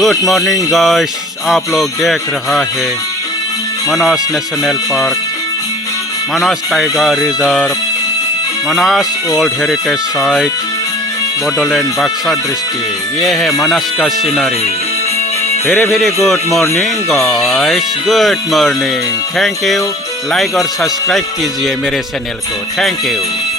Good morning guys, आप लोग देख रहा है मानस नेशनल पार्क, मानस टाइगर रिजर्व, मानस ओल्ड हेरिटेज साइट, बोडोलैंड बक्सा डिस्ट्रिक्ट। ये है मानस का scenery. Very very good morning guys, good morning. Thank you. Like और सब्सक्राइब कीजिए मेरे चैनल को। Thank you.